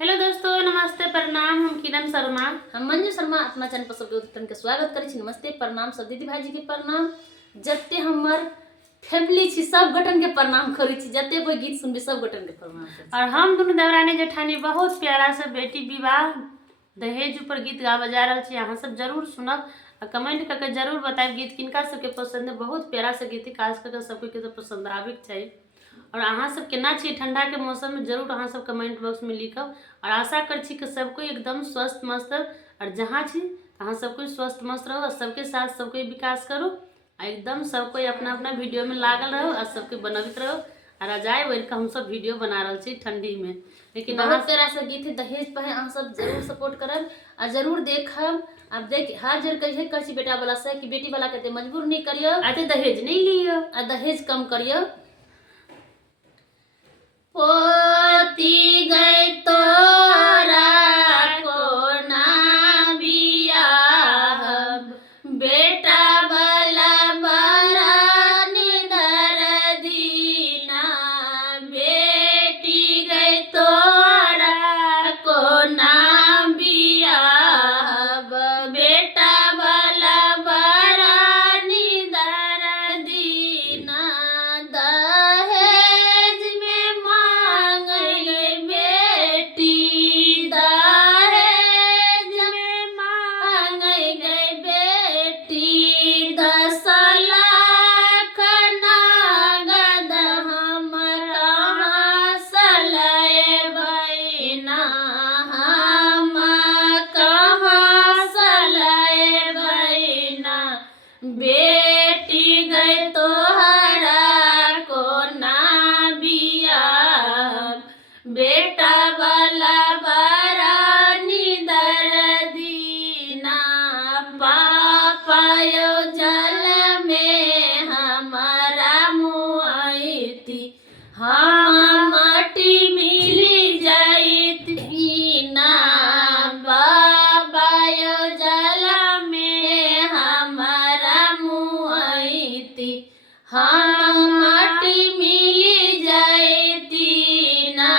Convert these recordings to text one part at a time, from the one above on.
Hello दोस्तों, नमस्ते प्रणाम। हम किरण शर्मा, हम मंजू शर्मा अपना चैनल पर सबके उत्तम के स्वागत करै छी। नमस्ते प्रणाम सब दीदी भाई जी के प्रणाम। जते हमर फैमिली छी सब गठन के प्रणाम करै छी। जते कोई गीत सुनबे सब गठन के प्रणाम करै छी। और हम दोनों देवरानी जेठानी बहुत प्यारा से बेटी विवाह दहेज ऊपर गीत गावे जा रहल छी। अहाँ सब जरूर सुनब और कमेंट करके जरूर बताएब गीत किनका सबके पसंद है। बहुत प्यारा से गीत खास करके सबके तो पसंद आवे के चाहिए। और अहाँ सब केना छी ठंडा के मौसम में जरूर अहाँ सब कमेंट बॉक्स में लिखब। और आशा कर छी कि सब कोई एकदम स्वस्थ मस्त और जहाँ छी अहाँ सब कोई स्वस्थ मस्त रहो और सबके साथ सब कोई विकास करो और एकदम सब कोई अपना अपना वीडियो में लागल रहो और सबके बनबित रहो। और अजाय वही का हम सब वीडियो बना रहे छी ठंडी में। लेकिन बहुत प्यारा सा गीत है दहेज पर है। अहाँ सब जरूर सपोर्ट करब और जरूर देखब। अब देख हाथ जोड़ के कह छी बेटा वाला से कि बेटी वाला कहते मजबूर नहीं करियो, आते दहेज नहीं लियो और दहेज कम करियो। पोती गए तोरा को ना बियाहब, बेटा वाला बड़ा निदर दीना। बेटी गए तोरा को ना बियाहब, बेटा वाला बड़ा निदर दीना। दहेज में मांगले बेटी, दहेज में मांगले बेटी। 10 लाख नगद हम कहाँ सलैबै ना, हम कहाँ सलैबै ना। बेटी गए तोहरा को ना बियाहब, बेटा वाला बड़ा निदर दीना। पापायो जल में हमारा मुआईती, हम माटी मिली जाईती ना। बाबायो जल में हमारा मुआईती, हम माटी मिली जाईती ना।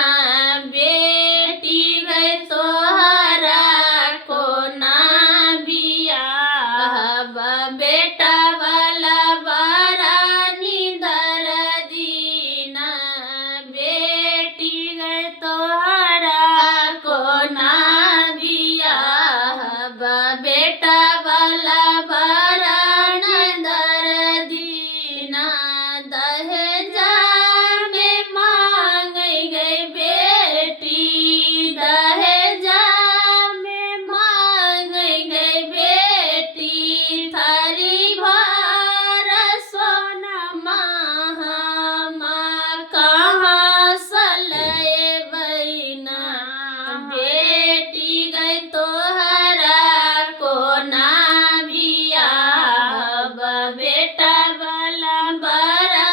बेटी गए तोहरा को ना बियाहब, बेटा वाला बड़ा निदर दीना। बेटी गए तोहरा को ना बियाहब, बेटा वाला बड़ा निदर दीना। दहेजा में मांग गई बेटी, दहेजा में मांग गई बेटी। थारी भर सोना हम कहाँ सलैबै ना। बेटी गई तोहरा को ना बियाहब, बेटा वाला बड़ा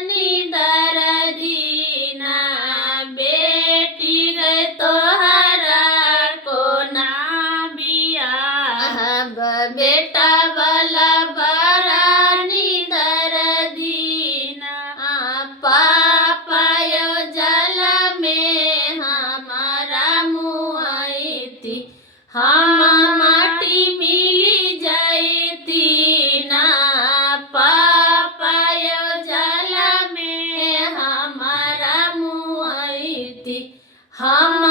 निदर दीना। बेटी गई तोहरा को ना बियाहब, बेटा वाला बड़ा निदर दीना। पापायो जल में हमारा मुआईती, हम माटी मिली जाईती ना। पापायो जल में हमारा मुआईती, हम